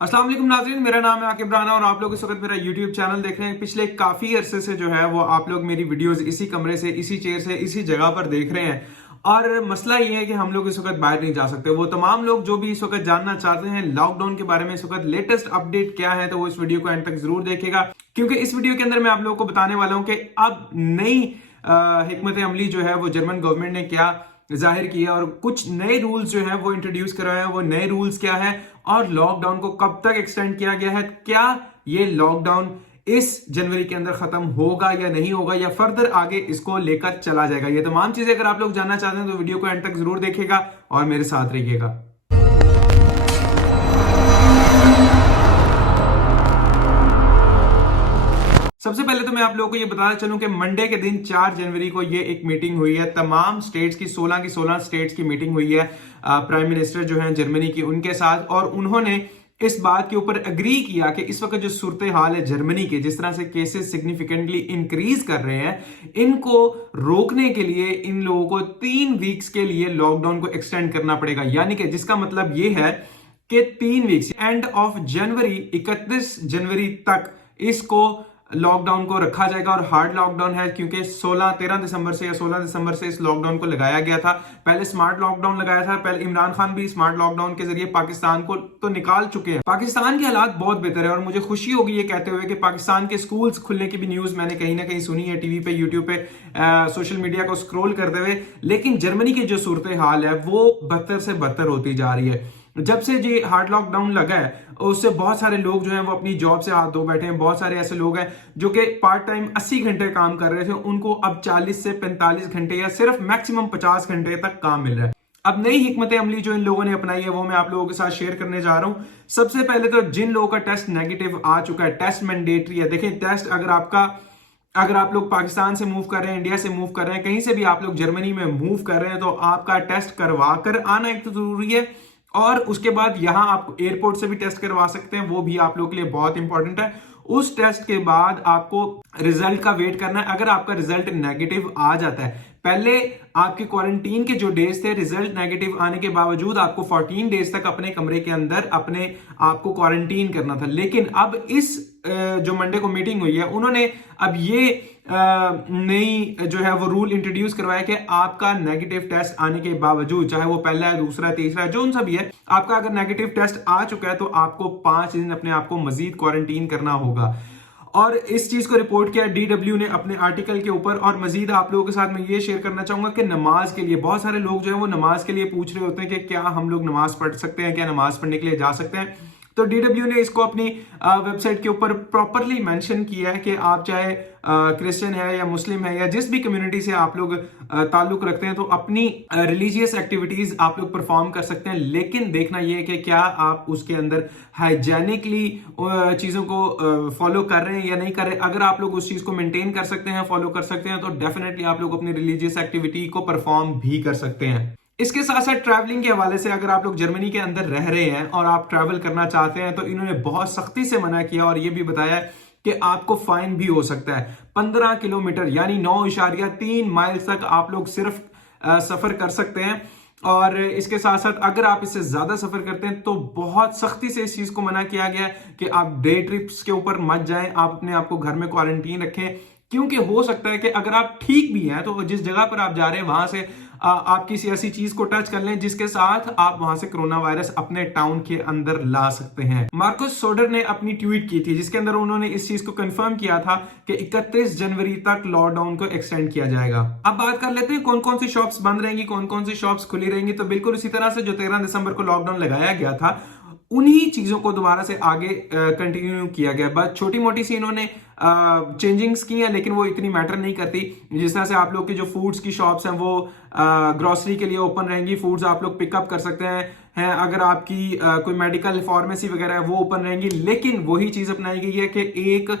अस्सलाम वालेकुम नाज़रीन, मेरा नाम है आकिब राना और आप लोग इस वक्त मेरा YouTube चैनल देख रहे हैं। पिछले काफी अरसे से जो है वो आप लोग मेरी वीडियोस इसी कमरे से, इसी चेयर से, इसी जगह पर देख रहे हैं। और मसला ये है कि हम लोग इस वक्त बाहर नहीं जा सकते। वो तमाम लोग जो भी इस वक्त जानना चाहते हैं लॉकडाउन के बारे में, इस वक्त लेटेस्ट अपडेट क्या है, तो वो इस वीडियो को एंड तक जरूर देखेगा, क्योंकि इस वीडियो के अंदर मैं आप लोगों को बताने वाला हूं कि अब नई हिकमत अमली जो है वो जर्मन गवर्नमेंट ने क्या जाहिर किया और कुछ नए रूल्स जो है वो इंट्रोड्यूस कराए हैं। वो नए रूल्स क्या है और लॉकडाउन को कब तक एक्सटेंड किया गया है, क्या ये लॉकडाउन इस जनवरी के अंदर खत्म होगा या नहीं होगा, या फर्दर आगे इसको लेकर चला जाएगा। ये तमाम चीजें अगर आप लोग जानना चाहते हैं तो वीडियो को एंड तक जरूर देखिएगा और मेरे साथ रहिएगा। सबसे पहले तो मैं आप लोगों को ये बताना चलूं कि मंडे के दिन 4 जनवरी को ये एक मीटिंग हुई है। तमाम स्टेट्स की 16 स्टेट्स की मीटिंग हुई है प्राइम मिनिस्टर जो है जर्मनी की, उनके साथ, और उन्होंने इस बात के ऊपर एग्री किया कि इस वक्त जो सूरत हाल है जर्मनी के, जिस तरह से केसेस सिग्निफिकेंटली इंक्रीज कर रहे हैं, इनको रोकने के लिए इन लोगों को 3 वीक्स के लिए लॉकडाउन को एक्सटेंड करना पड़ेगा। यानी कि जिसका मतलब ये है कि 3 वीक्स, एंड ऑफ जनवरी, 31 जनवरी तक इसको लॉकडाउन को रखा जाएगा। और हार्ड लॉकडाउन है क्योंकि 13 दिसंबर से या 16 दिसंबर से इस लॉकडाउन को लगाया गया था। पहले स्मार्ट लॉकडाउन लगाया था, पहले इमरान खान भी स्मार्ट लॉकडाउन के जरिए पाकिस्तान को तो निकाल चुके हैं। पाकिस्तान के हालात बहुत बेहतर है और मुझे खुशी होगी ये कहते हुए कि पाकिस्तान के स्कूल्स खुलने की भी न्यूज मैंने कहीं ना कहीं सुनी है, टीवी पे, यूट्यूब पे, सोशल मीडिया को स्क्रोल करते हुए। लेकिन जर्मनी की जो सूरत हाल है वो बदतर से बदतर होती जा रही है। जब से ये हार्ड लॉकडाउन लगा है उससे बहुत सारे लोग जो हैं वो अपनी जॉब से हाथ धो बैठे हैं। बहुत सारे ऐसे लोग हैं जो कि पार्ट टाइम 80 घंटे काम कर रहे थे, उनको अब 40 से 45 घंटे या सिर्फ मैक्सिमम 50 घंटे तक काम मिल रहा है। अब नई हिकमत अमली जो इन लोगों ने अपनाई है वो मैं आप लोगों के साथ शेयर करने जा रहा हूं। सबसे पहले तो जिन लोगों का टेस्ट नेगेटिव आ चुका है, टेस्ट मैंडेटरी है। देखिए, टेस्ट अगर आप लोग पाकिस्तान से मूव कर रहे हैं, इंडिया से मूव कर रहे हैं, कहीं से भी आप लोग जर्मनी में मूव कर रहे हैं, तो आपका टेस्ट करवा कर आना एक तो जरूरी है, और उसके बाद यहां आप एयरपोर्ट से भी टेस्ट करवा सकते हैं, वो भी आप लोगों के लिए बहुत इंपॉर्टेंट है। उस टेस्ट के बाद आपको रिजल्ट का वेट करना है। अगर आपका रिजल्ट नेगेटिव आ जाता है, पहले आपके क्वारंटीन के जो डेज थे, रिजल्ट नेगेटिव आने के बावजूद आपको 14 डेज तक अपने कमरे के अंदर अपने आपको क्वारंटीन करना था। लेकिन अब इस जो मंडे को मीटिंग हुई है, उन्होंने अब ये नई जो है वो रूल इंट्रोड्यूस करवाया कि आपका नेगेटिव टेस्ट आने के बावजूद, चाहे वो पहला है, दूसरा है, तीसरा है, जो उन भी है, आपका अगर नेगेटिव टेस्ट आ चुका है तो आपको 5 दिन अपने आप को मजीद क्वारंटीन करना होगा। और इस चीज को रिपोर्ट किया डीडब्ल्यू ने अपने आर्टिकल के ऊपर। और मजीद आप लोगों के साथ मैं ये शेयर करना चाहूंगा कि नमाज के लिए बहुत सारे लोग जो है वो नमाज के लिए पूछ रहे होते हैं कि क्या हम लोग नमाज पढ़ सकते हैं, क्या नमाज पढ़ने के लिए जा सकते हैं। तो डीडब्ल्यू ने इसको अपनी वेबसाइट के ऊपर प्रॉपरली मेंशन किया है कि आप चाहे क्रिश्चियन है या मुस्लिम है या जिस भी कम्युनिटी से आप लोग ताल्लुक रखते हैं, तो अपनी रिलीजियस एक्टिविटीज आप लोग परफॉर्म कर सकते हैं। लेकिन देखना यह है कि क्या आप उसके अंदर हाइजेनिकली चीजों को फॉलो कर रहे हैं या नहीं कर रहे। अगर आप लोग उस चीज को मेंटेन कर सकते हैं, फॉलो कर सकते हैं, तो डेफिनेटली आप लोग अपनी रिलीजियस एक्टिविटी को परफॉर्म भी कर सकते हैं। इसके साथ साथ ट्रैवलिंग के हवाले से, अगर आप लोग जर्मनी के अंदर रह रहे हैं और आप ट्रैवल करना चाहते हैं, तो इन्होंने बहुत सख्ती से मना किया और यह भी बताया कि आपको फाइन भी हो सकता है। 15 किलोमीटर यानी 9.3 माइल तक आप लोग सिर्फ सफर कर सकते हैं। और इसके साथ साथ अगर आप इससे ज्यादा सफर करते हैं तो बहुत सख्ती से इस चीज को मना किया गया कि आप डे ट्रिप्स के ऊपर मत जाएं, आप अपने आप को घर में क्वारंटीन रखें, क्योंकि हो सकता है कि अगर आप ठीक भी हैं तो जिस जगह पर आप जा रहे हैं वहां से आप किसी ऐसी चीज को टच कर लें जिसके साथ आप वहां से कोरोना वायरस अपने टाउन के अंदर ला सकते हैं। मार्कस सोडर ने अपनी ट्वीट की थी जिसके अंदर उन्होंने इस चीज को कंफर्म किया था कि 31 जनवरी तक लॉकडाउन को एक्सटेंड किया जाएगा। अब बात कर लेते हैं कौन कौन सी शॉप्स बंद रहेंगी, कौन कौन सी शॉप्स खुली रहेंगी। तो बिल्कुल उसी तरह से जो 13 दिसंबर को लॉकडाउन लगाया गया था, उन्हीं चीजों को दोबारा से आगे कंटिन्यू किया गया। बस छोटी मोटी सी इन्होंने चेंजिंग्स की हैं, लेकिन वो इतनी मैटर नहीं करती। जिस तरह से आप लोग की जो फूड्स की शॉप्स हैं वो ग्रोसरी के लिए ओपन रहेंगी, फूड्स आप लोग पिकअप कर सकते हैं। अगर आपकी कोई मेडिकल फार्मेसी वगैरह है वो ओपन रहेंगी। लेकिन वही चीज अपनाई गई है कि एक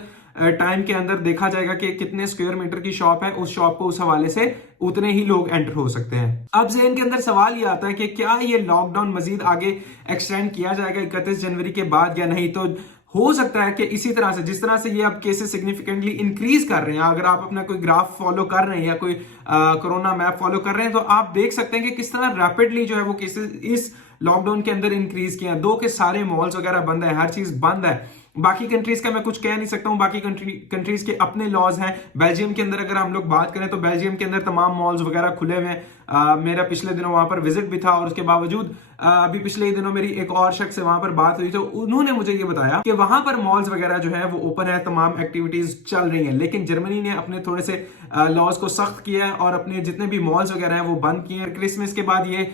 टाइम के अंदर देखा जाएगा कि कितने स्क्वायर मीटर की शॉप है, उस शॉप को उस हवाले से उतने ही लोग एंटर हो सकते हैं। अब ज़हन के अंदर सवाल ये आता है कि क्या ये लॉकडाउन मजीद आगे एक्सटेंड किया जाएगा 31 जनवरी के बाद या नहीं। तो हो सकता है कि इसी तरह से, जिस तरह से ये अब केसेस सिग्निफिकेंटली इंक्रीज कर रहे हैं, अगर आप अपना कोई ग्राफ फॉलो कर रहे हैं या कोई कोरोना मैप फॉलो कर रहे हैं, तो आप देख सकते हैं कि किस तरह रैपिडली जो है वो केसेस इस लॉकडाउन के अंदर इंक्रीज किए हैं। 2 के सारे मॉल्स वगैरह बंद है, हर चीज बंद है। बाकी कंट्रीज का मैं कुछ कह नहीं सकता हूं, बाकी कंट्रीज के अपने लॉज हैं। बेल्जियम के अंदर अगर हम लोग बात करें तो बेल्जियम के अंदर तमाम मॉल्स वगैरह खुले हुए हैं। मेरा पिछले दिनों वहां पर विजिट भी था और उसके बावजूद अभी पिछले ही दिनों मेरी एक और शख्स से वहां पर बात हुई तो उन्होंने मुझे ये बताया कि वहां पर मॉल्स वगैरह जो है वो ओपन है, तमाम एक्टिविटीज चल रही हैं, लेकिन जर्मनी ने अपने थोड़े से लॉज को सख्त किया है और अपने जितने भी मॉल्स वगैरह हैं वो बंद किए हैं। क्रिसमस के बाद ये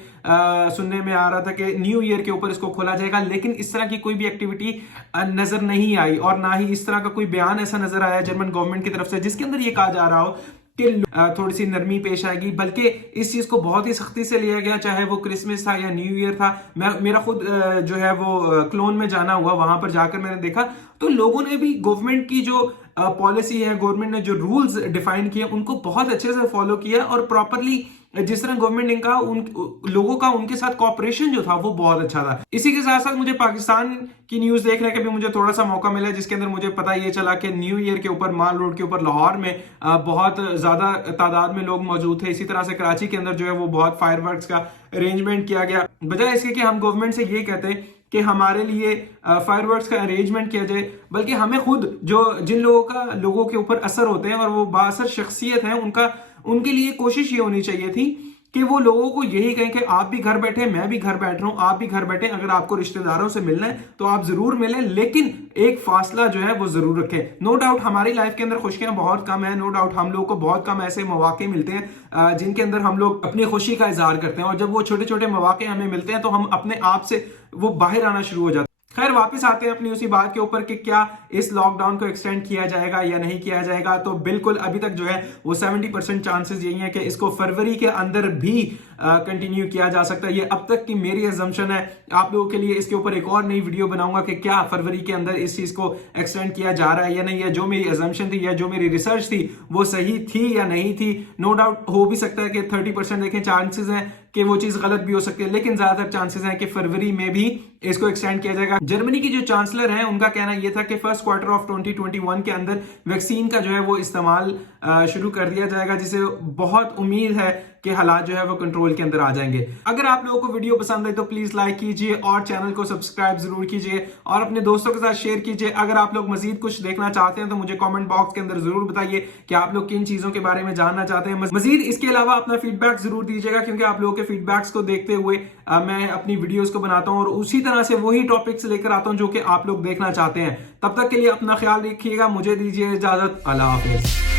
सुनने में आ रहा था कि न्यू ईयर के ऊपर इसको खोला जाएगा, लेकिन इस तरह की कोई भी एक्टिविटी नजर नहीं आई और ना ही इस तरह का कोई बयान ऐसा नजर आया जर्मन गवर्नमेंट की तरफ से जिसके अंदर ये कहा जा रहा हो कि थोड़ी सी नरमी पेश आएगी, बल्कि इस चीज को बहुत ही सख्ती से लिया गया, चाहे वो क्रिसमस था या न्यू ईयर था। मेरा खुद जो है वो क्लोन में जाना हुआ, वहां पर जाकर मैंने देखा तो लोगों ने भी गवर्नमेंट की जो पॉलिसी है, गवर्नमेंट ने जो रूल्स डिफाइन किए उनको बहुत अच्छे से फॉलो किया और प्रॉपरली जिस तरह गवर्नमेंट ने कहा उन लोगों का उनके साथ कॉपरेशन जो था वो बहुत अच्छा था। इसी के साथ साथ मुझे पाकिस्तान की न्यूज देखने का भी मुझे थोड़ा सा मौका मिला, जिसके अंदर मुझे पता ये चला कि न्यू ईयर के ऊपर माल रोड के ऊपर लाहौर में बहुत ज्यादा तादाद में लोग मौजूद थे। इसी तरह से कराची के अंदर जो है वो बहुत फायरवर्क्स का अरेंजमेंट किया गया। बजाय इसके कि हम गवर्नमेंट से ये कहते हैं कि हमारे लिए फायरवर्क्स का अरेंजमेंट किया जाए, बल्कि हमें खुद जिन लोगों के ऊपर असर होते हैं और वो बाअसर शख्सियत हैं उनके लिए कोशिश ये होनी चाहिए थी कि वो लोगों को यही कहें कि आप भी घर बैठे, मैं भी घर बैठ रहा हूं, आप भी घर बैठे, अगर आपको रिश्तेदारों से मिलना है तो आप जरूर मिलें, लेकिन एक फासला जो है वो जरूर रखें। नो डाउट हमारी लाइफ के अंदर खुशियां बहुत कम है, नो डाउट हम लोगों को बहुत कम ऐसे मौके मिलते हैं जिनके अंदर हम लोग अपनी खुशी का इजहार करते हैं, और जब वो छोटे छोटे मौके हमें मिलते हैं तो हम अपने आप से वो बाहर आना शुरू हो जाते हैं। खैर वापस आते हैं अपनी उसी बात के ऊपर कि क्या इस लॉकडाउन को एक्सटेंड किया जाएगा या नहीं किया जाएगा। तो बिल्कुल अभी तक जो है वो 70% चांसेस यही है कि इसको फरवरी के अंदर भी कंटिन्यू किया जा सकता है। ये अब तक की मेरी अजम्पशन है। आप लोगों के लिए इसके ऊपर एक और नई वीडियो बनाऊंगा कि क्या फरवरी के अंदर इस चीज को एक्सटेंड किया जा रहा है या नहीं, या जो मेरी अजम्पशन थी या जो मेरी रिसर्च थी वो सही थी या नहीं थी। नो डाउट हो भी सकता है कि 30% देखें चांसेस हैं कि वो चीज गलत भी हो सकती है, लेकिन ज्यादातर चांसेस हैं कि फरवरी में भी इसको एक्सटेंड किया जाएगा। जर्मनी की जो चांसलर हैं उनका कहना यह था कि फर्स्ट क्वार्टर ऑफ 2021 के अंदर वैक्सीन का जो है वो इस्तेमाल शुरू कर दिया जाएगा, जिसे बहुत उम्मीद है कि हालात जो है वो कंट्रोल के अंदर आ जाएंगे। अगर आप लोगों को वीडियो पसंद है तो प्लीज लाइक कीजिए और चैनल को सब्सक्राइब जरूर कीजिए और अपने दोस्तों के साथ शेयर कीजिए। अगर आप लोग मजीद कुछ देखना चाहते हैं तो मुझे कमेंट बॉक्स के अंदर जरूर बताइए कि आप लोग किन चीजों के बारे में जानना चाहते हैं। मजीद इसके अलावा अपना फीडबैक जरूर दीजिएगा, क्योंकि आप लोगों के फीडबैक्स को देखते हुए मैं अपनी वीडियोस को बनाता हूं और उसी तरह से वही टॉपिक्स लेकर आता हूं जो कि आप लोग देखना चाहते हैं। तब तक के लिए अपना ख्याल रखिएगा, मुझे दीजिए इजाजत, अल्लाह हाफिज।